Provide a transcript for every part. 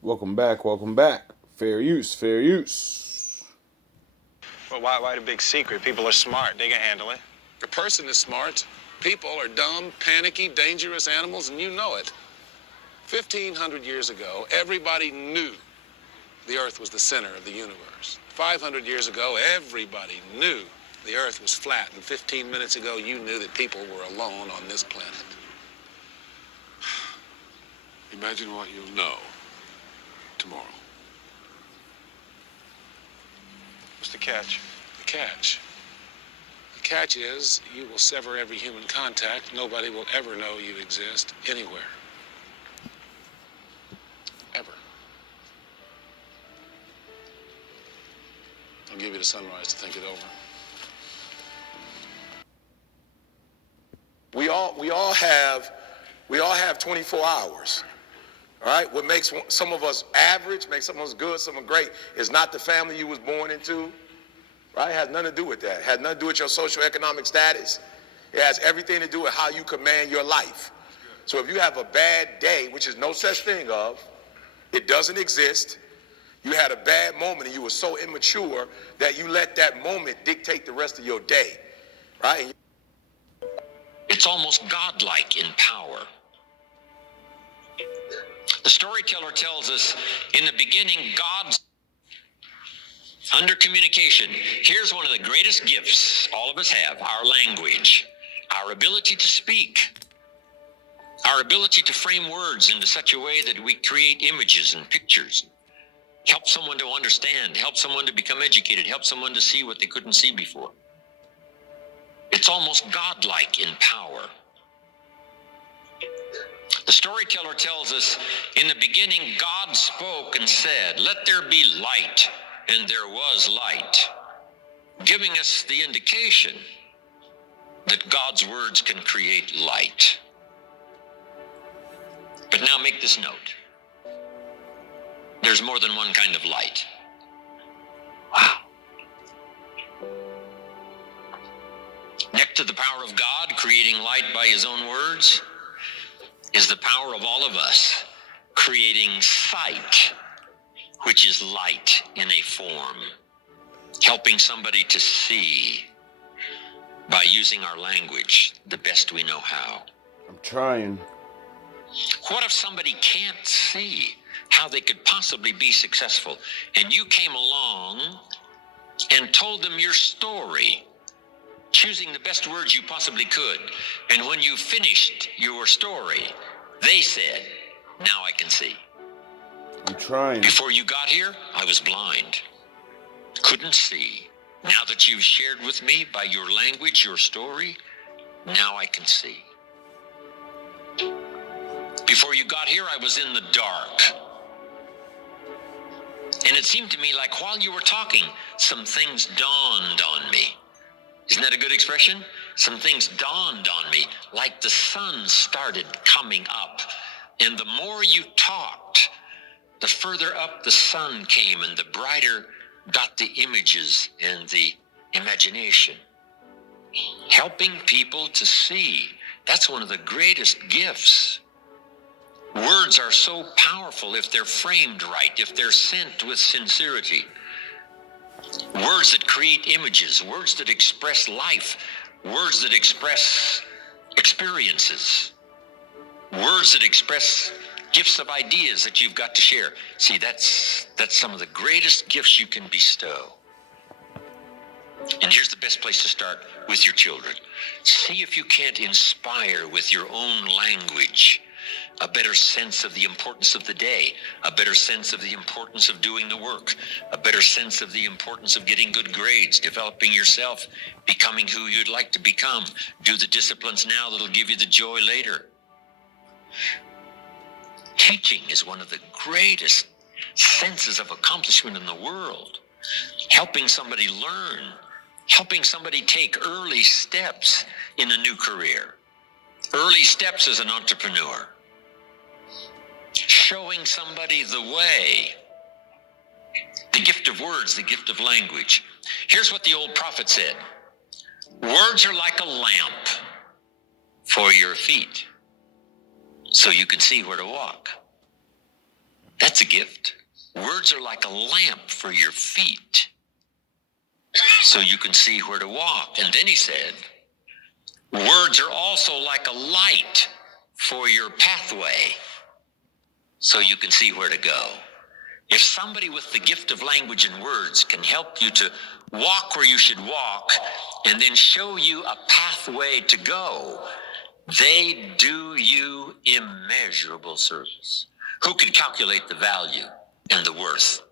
Welcome back, welcome back. Fair use, fair use. Well, why the big secret? People are smart. They can handle it. A person is smart. People are dumb, panicky, dangerous animals, and you know it. 1,500 years ago, everybody knew the Earth was the center of the universe. 500 years ago, everybody knew the Earth was flat. And 15 minutes ago, you knew that people were alone on this planet. Imagine what you'll know tomorrow. What's the catch? The catch. The catch is you will sever every human contact. Nobody will ever know you exist anywhere. Ever. I'll give you the sunrise to think it over. We all have 24 hours. All right? What makes some of us average, makes some of us good, some of us great, is not the family you was born into. Right? It has nothing to do with that. It has nothing to do with your socioeconomic status. It has everything to do with how you command your life. So if you have a bad day, which is no such thing of, it doesn't exist. You had a bad moment and you were so immature that you let that moment dictate the rest of your day. Right? It's almost godlike in power. The storyteller tells us, in the beginning, God's under communication. Here's one of the greatest gifts all of us have, our language, our ability to speak, our ability to frame words into such a way that we create images and pictures, help someone to understand, help someone to become educated, help someone to see what they couldn't see before. It's almost godlike in power. The storyteller tells us, in the beginning, God spoke and said, "Let there be light," and there was light, giving us the indication that God's words can create light. But now make this note. There's more than one kind of light. Wow. Next to the power of God creating light by his own words is the power of all of us creating sight, which is light in a form, helping somebody to see by using our language the best we know how. I'm trying. What if somebody can't see how they could possibly be successful, and you came along and told them your story, choosing the best words you possibly could, and when you finished your story, they said, "Now I can see. I'm trying. Before you got here, I was blind, couldn't see. Now that you've shared with me by your language, your story, now I can see. Before you got here, I was in the dark. And it seemed to me like while you were talking, some things dawned on me." Isn't that a good expression? Some things dawned on me, like the sun started coming up. And the more you talked, the further up the sun came and the brighter got the images and the imagination. Helping people to see, that's one of the greatest gifts. Words are so powerful if they're framed right, if they're sent with sincerity. Words that create images, words that express life, words that express experiences, words that express gifts of ideas that you've got to share. See, that's some of the greatest gifts you can bestow. And here's the best place to start, with your children. See if you can't inspire with your own language a better sense of the importance of the day, a better sense of the importance of doing the work, a better sense of the importance of getting good grades, developing yourself, becoming who you'd like to become. Do the disciplines now that'll give you the joy later. Teaching is one of the greatest senses of accomplishment in the world. Helping somebody learn, helping somebody take early steps in a new career, early steps as an entrepreneur, showing somebody the way, the gift of words, the gift of language. Here's what the old prophet said: "Words are like a lamp for your feet, so you can see where to walk." That's That's a gift. Words are like a lamp for your feet, so you can see where to walk. And then he said, words are also like a light for your pathway, so you can see where to go. If somebody with the gift of language and words can help you to walk where you should walk and then show you a pathway to go, they do you immeasurable service. Who can calculate the value and the worth?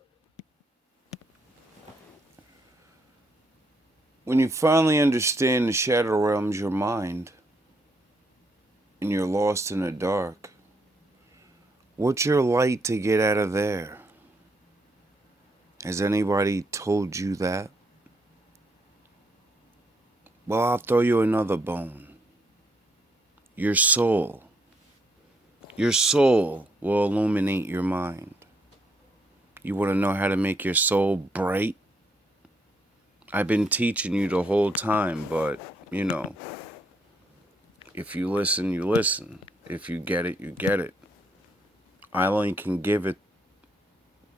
When you finally understand the shadow realm's your mind, and you're lost in the dark, what's your light to get out of there? Has anybody told you that? Well, I'll throw you another bone. Your soul. Your soul will illuminate your mind. You want to know how to make your soul bright? I've been teaching you the whole time, but, you know, if you listen, you listen. If you get it, you get it. I only can give it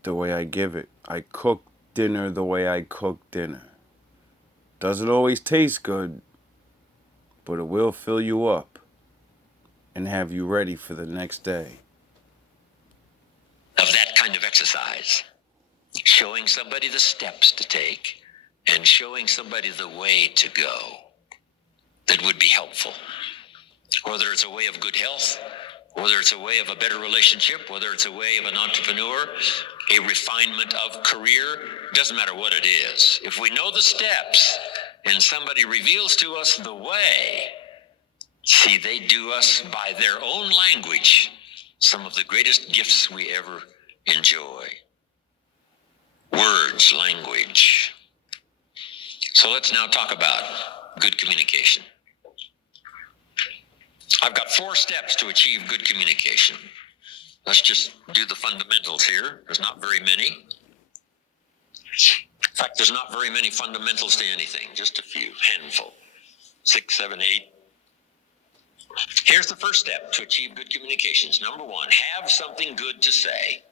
the way I give it. I cook dinner the way I cook dinner. Doesn't always taste good, but it will fill you up and have you ready for the next day. Of that kind of exercise, showing somebody the steps to take and showing somebody the way to go that would be helpful. Whether it's a way of good health, whether it's a way of a better relationship, whether it's a way of an entrepreneur, a refinement of career, doesn't matter what it is. If we know the steps and somebody reveals to us the way, see, they do us by their own language some of the greatest gifts we ever enjoy. Words, language. So let's now talk about good communication. I've got 4 steps to achieve good communication. Let's just do the fundamentals here. There's not very many. In fact, there's not very many fundamentals to anything, just a few, handful, 6, 7, 8. Here's the first step to achieve good communications. Number 1, have something good to say.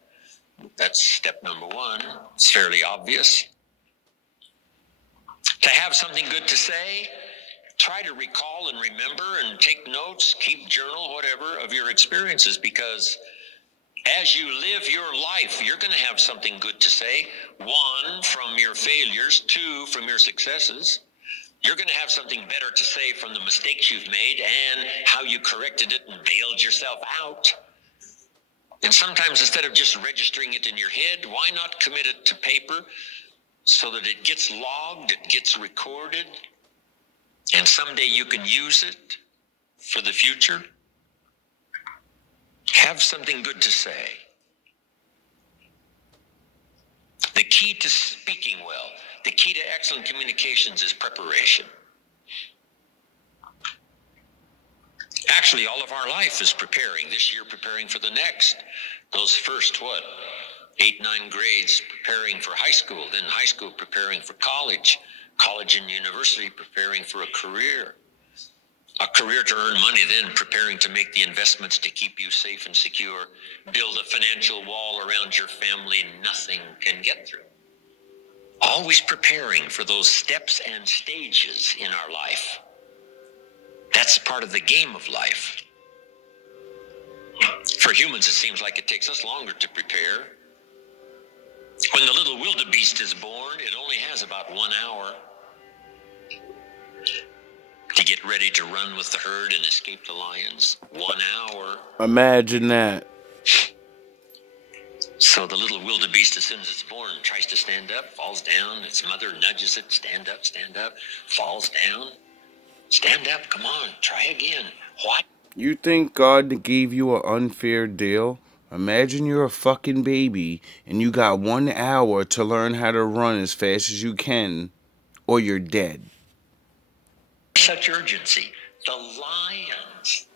That's step number 1. It's fairly obvious. To have something good to say, try to recall and remember and take notes, keep journal, whatever, of your experiences, because as you live your life, you're going to have something good to say. 1, from your failures. 2, from your successes. You're going to have something better to say from the mistakes you've made and how you corrected it and bailed yourself out. And sometimes instead of just registering it in your head, why not commit it to paper so that it gets logged, it gets recorded, and someday you can use it for the future? Have something good to say. The key to speaking well, the key to excellent communications is preparation. Actually, all of our life is preparing. This year, preparing for the next. Those first, 8, 9 grades preparing for high school, then high school preparing for college, college and university preparing for a career to earn money, then preparing to make the investments to keep you safe and secure, build a financial wall around your family nothing can get through. Always preparing for those steps and stages in our life. That's part of the game of life. For humans, it seems like it takes us longer to prepare. When the little wildebeest is born, it only has about 1 hour to get ready to run with the herd and escape the lions. 1 hour. Imagine that. So the little wildebeest, as soon as it's born, tries to stand up, falls down. Its mother nudges it, stand up, falls down. Stand up, come on, try again. What? You think God gave you an unfair deal? Imagine you're a fucking baby and you got 1 hour to learn how to run as fast as you can, or you're dead. Such urgency. The lions.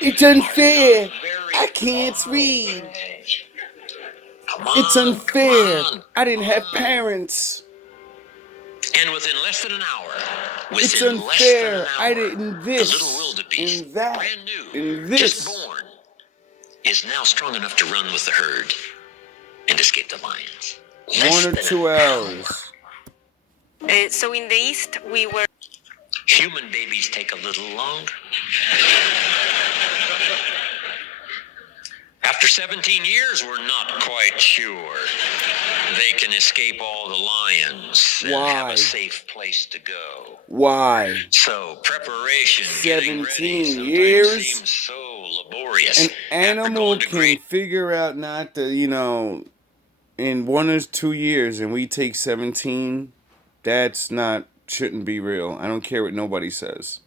It's unfair. I can't read. Come on, It's unfair. come on. I didn't have parents. And within less than an hour, It's unfair. I didn't the this little wildebeest, and that brand new, and this. just born, is now strong enough to run with the herd and escape the lions. 1 or 2 hours. So in the East, we were. Human babies take a little longer. After 17 years, we're not quite sure they can escape all the lions and have Why? a safe place to go. Why? So preparation, getting ready, 17 sometimes years? seems so laborious. An After animal going to can great figure out not to, in 1 or 2 years, and we take 17. Shouldn't be real. I don't care what nobody says.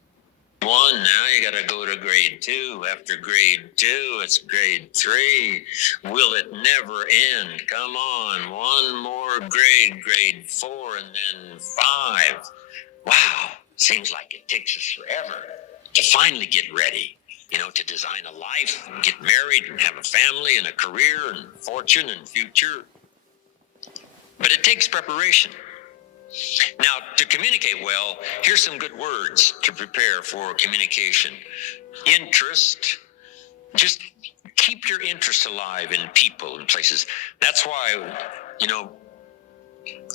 1, now you gotta go to grade 2. After grade 2, it's grade 3. Will it never end? Come on, 1 more grade 4, and then 5. Wow, seems like it takes us forever to finally get ready, to design a life and get married and have a family and a career and fortune and future. But it takes preparation. Now, to communicate well, here's some good words to prepare for communication. Interest. Just keep your interest alive in people and places. That's why,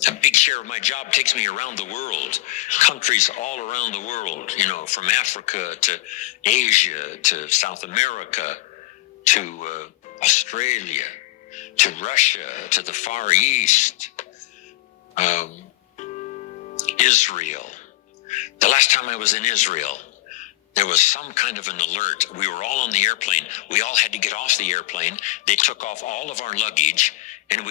a big share of my job takes me around the world, countries all around the world, from Africa to Asia to South America to Australia to Russia to the Far East. Israel. The last time I was in Israel, there was some kind of an alert. We were all on the airplane. We all had to get off the airplane. They took off all of our luggage, and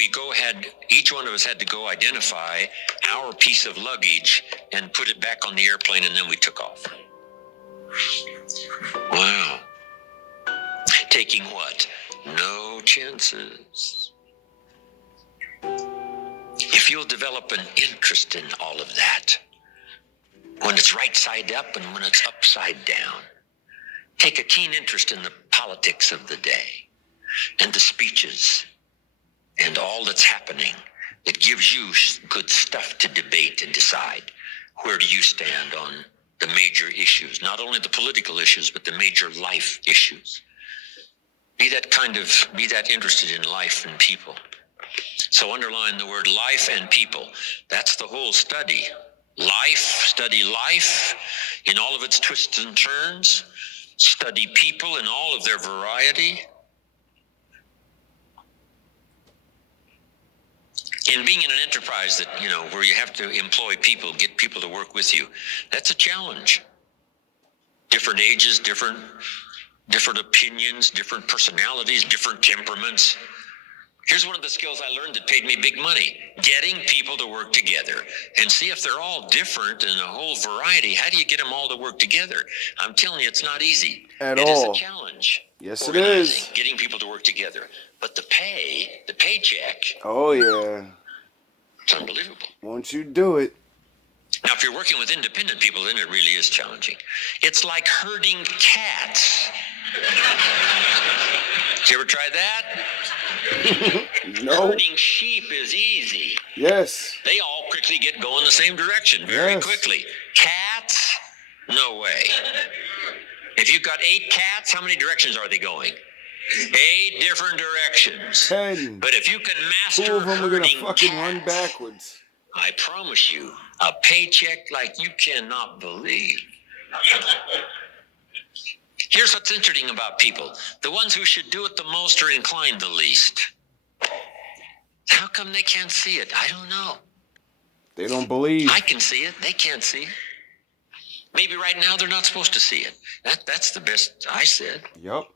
each one of us had to go identify our piece of luggage and put it back on the airplane, and then we took off. Wow. Taking what? No chances. If you'll develop an interest in all of that, when it's right side up and when it's upside down, take a keen interest in the politics of the day and the speeches and all that's happening. It gives you good stuff to debate and decide. Where do you stand on the major issues, not only the political issues, but the major life issues? Be that interested in life and people. So underline the word life and people. That's the whole study. Study life in all of its twists and turns. Study people in all of their variety. In being in an enterprise that, where you have to employ people, get people to work with you, that's a challenge. Different ages, different opinions, different personalities, different temperaments. Here's one of the skills I learned that paid me big money. Getting people to work together. And see, if they're all different and a whole variety, how do you get them all to work together? I'm telling you, it's not easy. At all. It is a challenge. Yes, it is. Getting people to work together. But the paycheck. Oh, yeah. It's unbelievable. Once you do it. Now, if you're working with independent people, then it really is challenging. It's like herding cats. Did you ever try that? No. Herding sheep is easy. Yes. They all quickly get going the same direction very quickly. Cats, no way. If you've got 8 cats, how many directions are they going? 8 different directions. 10. But if you can master 2 of them are going to fucking cats, run backwards. I promise you, a paycheck like you cannot believe. Here's what's interesting about people. The ones who should do it the most are inclined the least. How come they can't see it? I don't know. They don't believe. I can see it. They can't see it. Maybe right now they're not supposed to see it. That's the best I said. Yup.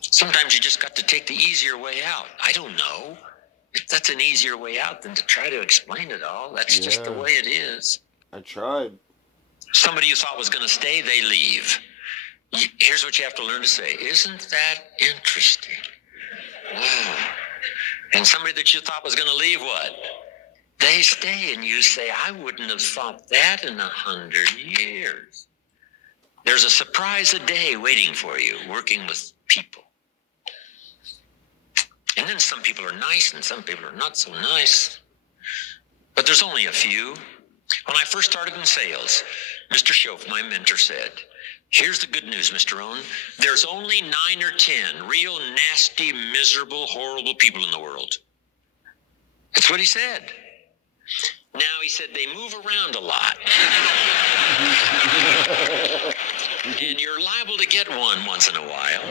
Sometimes you just got to take the easier way out. I don't know. If that's an easier way out than to try to explain it all. That's just the way it is. I tried. Somebody you thought was going to stay, they leave. Here's what you have to learn to say. Isn't that interesting? Wow. And somebody that you thought was going to leave, what? They stay, and you say, I wouldn't have thought that in 100 years. There's a surprise a day waiting for you working with people. And then some people are nice and some people are not so nice. But there's only a few. When I first started in sales, Mr. Schoaf, my mentor, said, Here's the good news, Mr. Owen. There's only 9 or 10 real nasty, miserable, horrible people in the world. That's what he said. Now, he said they move around a lot. And you're liable to get one once in a while.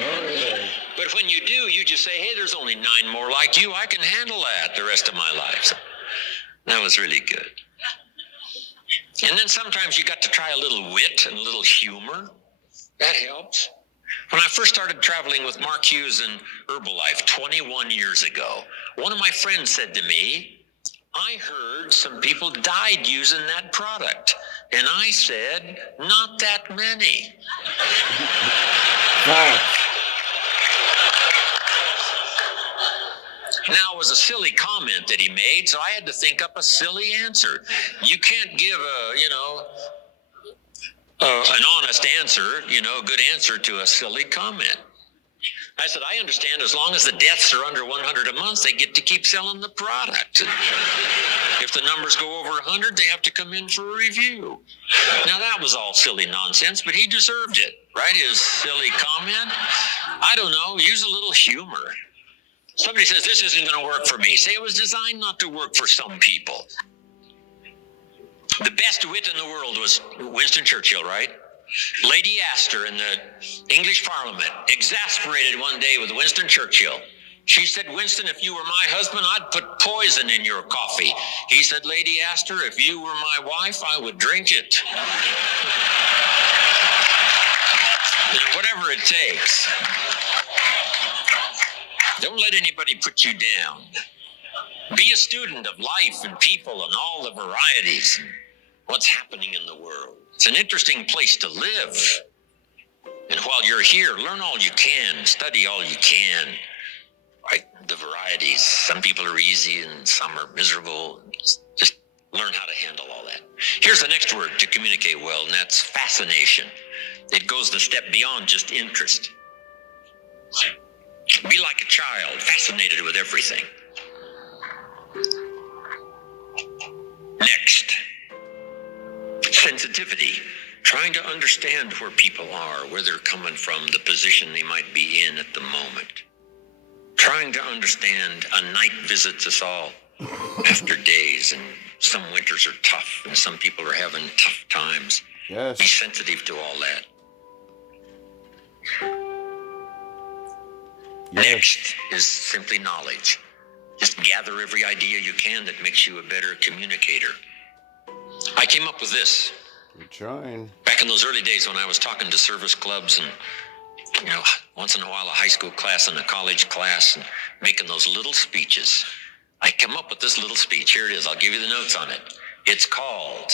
But when you do, you just say, hey, there's only 9 more like you. I can handle that the rest of my life. So that was really good. And then sometimes you got to try a little wit and a little humor. That helps. When I first started traveling with Mark Hughes and Herbalife 21 years ago, one of my friends said to me, I heard some people died using that product. And I said, not that many. Now, it was a silly comment that he made, so I had to think up a silly answer. You can't give an honest answer, a good answer to a silly comment. I said, I understand as long as the deaths are under 100 a month, they get to keep selling the product. If the numbers go over 100, they have to come in for a review. Now, that was all silly nonsense, but he deserved it, right? His silly comment. I don't know, use a little humor. Somebody says, this isn't going to work for me. Say it was designed not to work for some people. The best wit in the world was Winston Churchill, right? Lady Astor in the English Parliament, exasperated one day with Winston Churchill. She said, Winston, if you were my husband, I'd put poison in your coffee. He said, Lady Astor, if you were my wife, I would drink it. Whatever it takes. Don't let anybody put you down. Be a student of life and people and all the varieties. What's happening in the world. It's an interesting place to live. And while you're here, learn all you can, study all you can. Right? The varieties. Some people are easy and some are miserable. Just learn how to handle all that. Here's the next word to communicate well, and that's fascination. It goes the step beyond just interest. Be like a child, fascinated with everything. Next. Sensitivity, trying to understand where people are, where they're coming from, the position they might be in at the moment. Trying to understand a night visits us all after days, and some winters are tough, and some people are having tough times. Yes. Be sensitive to all that. Yes. Next is simply knowledge. Just gather every idea you can that makes you a better communicator. I came up with this. You're trying. Back in those early days when I was talking to service clubs and, once in a while a high school class and a college class and making those little speeches, I came up with this little speech. Here it is. I'll give you the notes on it. It's called...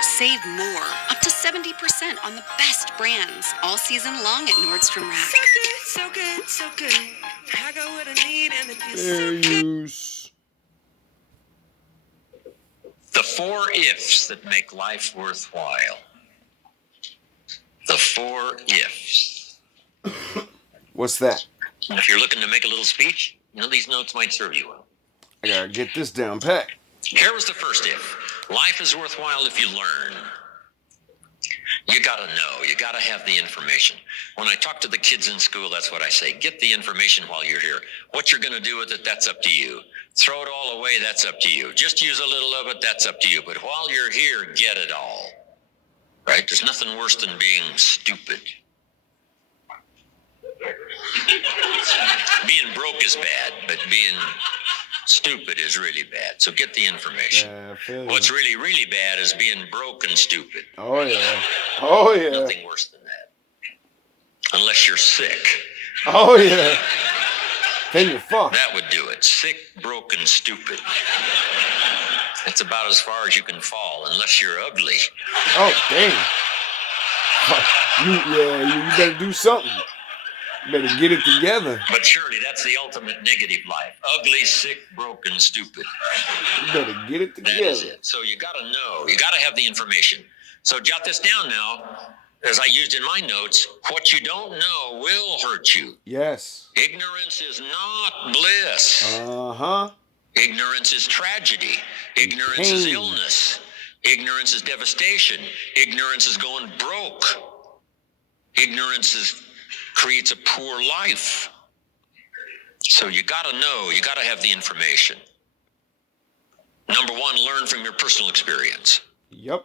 Save more, up to 70% on the best brands, all season long at Nordstrom Rack. So good, so good, so good. I got what I need and it feels Fair so good. use. The 4 ifs that make life worthwhile. The 4 ifs. What's that? If you're looking to make a little speech, these notes might serve you well. I gotta get this down pat. Here was the first if. Life is worthwhile if you learn. You gotta know. You gotta have the information. When I talk to the kids in school, that's what I say. Get the information while you're here. What you're gonna do with it, that's up to you. Throw it all away, that's up to you. Just use a little of it, that's up to you. But while you're here, get it all. Right? There's nothing worse than being stupid. Being broke is bad, but being stupid is really bad. So get the information. Yeah, I feel you. What's really, really bad is being broke and stupid. Oh yeah. Oh yeah. Nothing worse than that. Unless you're sick. Oh yeah. Then you're fucked. That would do it. Sick, broke, and stupid. That's about as far as you can fall, unless you're ugly. Oh damn. You better do something. You better get it together. But surely that's the ultimate negative life. Ugly, sick, broken, stupid. You better get it That is together. it. So you gotta know. You gotta have the information. So jot this down now. As I used in my notes, what you don't know will hurt you. Yes. Ignorance is not bliss. Uh-huh. Ignorance is tragedy. Ignorance is Pain. illness. Ignorance is devastation. Ignorance is going broke. Ignorance creates a poor life. So you got to know, you got to have the information. Number one, learn from your personal experience. Yep.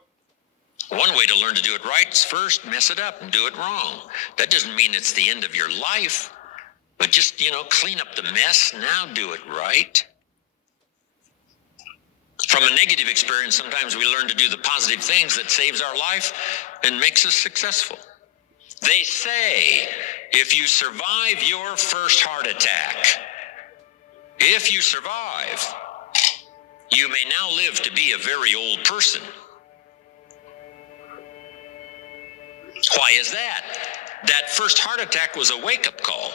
One way to learn to do it right is first mess it up and do it wrong. That doesn't mean it's the end of your life, but just, clean up the mess. Now do it right. From a negative experience, sometimes we learn to do the positive things that saves our life and makes us successful. They say, if you survive your first heart attack, if you survive, you may now live to be a very old person. Why is that? That first heart attack was a wake-up call.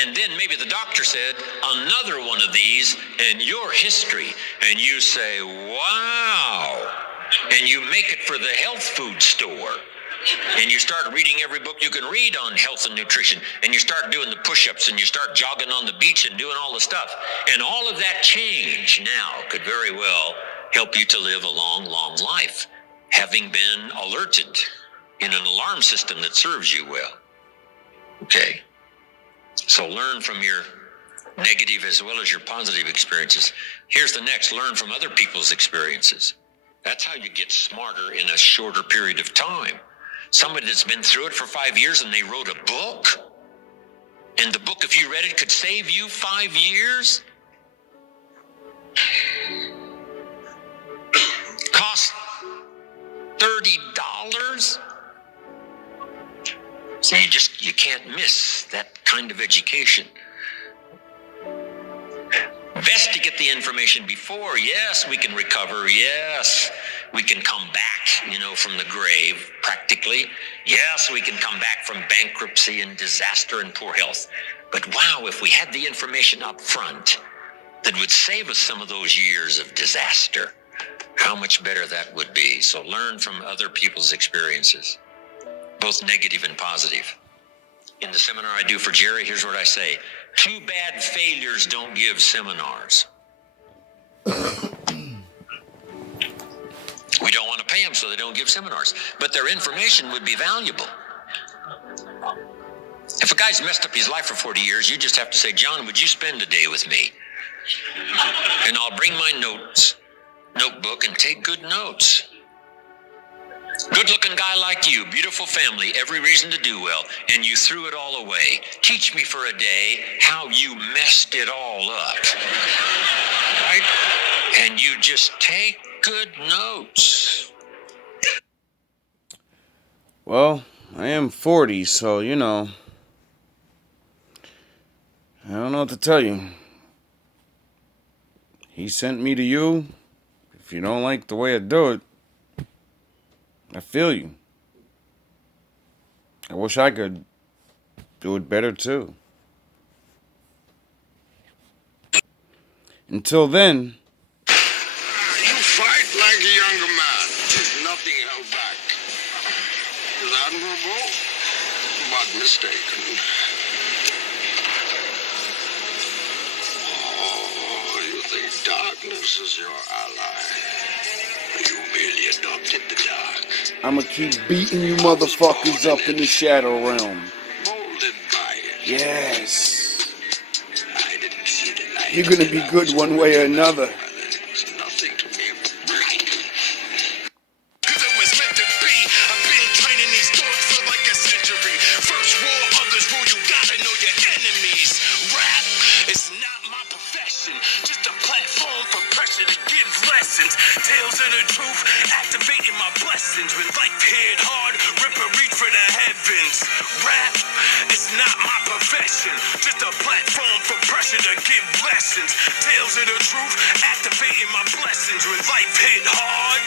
And then maybe the doctor said, another one of these in your history. And you say, wow. And you make it for the health food store. And you start reading every book you can read on health and nutrition. And you start doing the push-ups and you start jogging on the beach and doing all the stuff. And all of that change now could very well help you to live a long, long life, having been alerted in an alarm system that serves you well. Okay? So learn from your negative as well as your positive experiences. Here's the next, learn from other people's experiences. That's how you get smarter in a shorter period of time. Somebody that's been through it for 5 years and they wrote a book, and the book, if you read it, could save you 5 years. Cost $30. So you can't miss that kind of education. Best to get the information before. Yes, we can recover. Yes, we can come back, from the grave, practically. Yes, we can come back from bankruptcy and disaster and poor health. But wow, if we had the information up front that would save us some of those years of disaster, how much better that would be. So learn from other people's experiences, both negative and positive. In the seminar I do for Jerry, here's what I say. 2 bad failures don't give seminars. We don't want to pay them, so they don't give seminars. But their information would be valuable. If a guy's messed up his life for 40 years, you just have to say, John, would you spend a day with me? And I'll bring my notebook and take good notes. Good-looking guy like you, beautiful family, every reason to do well, and you threw it all away. Teach me for a day how you messed it all up. Right? And you just take good notes. Well, I am 40, so, I don't know what to tell you. He sent me to you. If you don't like the way I do it, I feel you. I wish I could do it better too. Until then, you fight like a younger man. There's nothing held back. It's admirable, but mistaken. Oh, you think darkness is your ally? You merely adopted the dark. I'ma keep beating you motherfuckers up in the shadow realm. Molded by it. Yes. I didn't see the light. You're gonna be good one way or another. There's nothing to me but blinding. Cause it was meant to be. I've been training these thoughts for like a century. First rule, others rule. You gotta know your enemies. Rap is not my profession. Just a platform for pressure to give lessons. Tales of the truth, activating my blessings. When life hit hard, rip and reach for the heavens. Rap is not my profession. Just a platform for pressure to give lessons. Tales of the truth, activating my blessings. When life hit hard,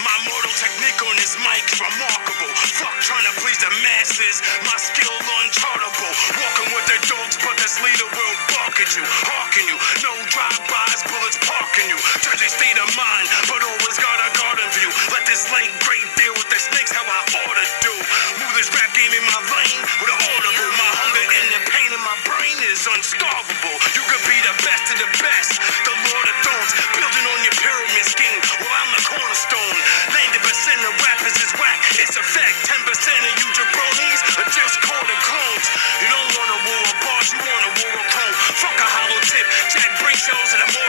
my mortal technique on this mic's remarkable. Fuck trying to please the masses, my skill unchartable. Walking with the dogs, but this leader will bark at you, harken you. No drive-bys, bullets parking you. Judging state of mind, but always got a garden view. Let this late great deal with the snakes how I ought to do. Move this rap game in my lane with an audible. My hunger and the pain in my brain is unstarvable. You could be the best of the best. The Lord of Thrones, building on your Chatting pre-shows in the morning.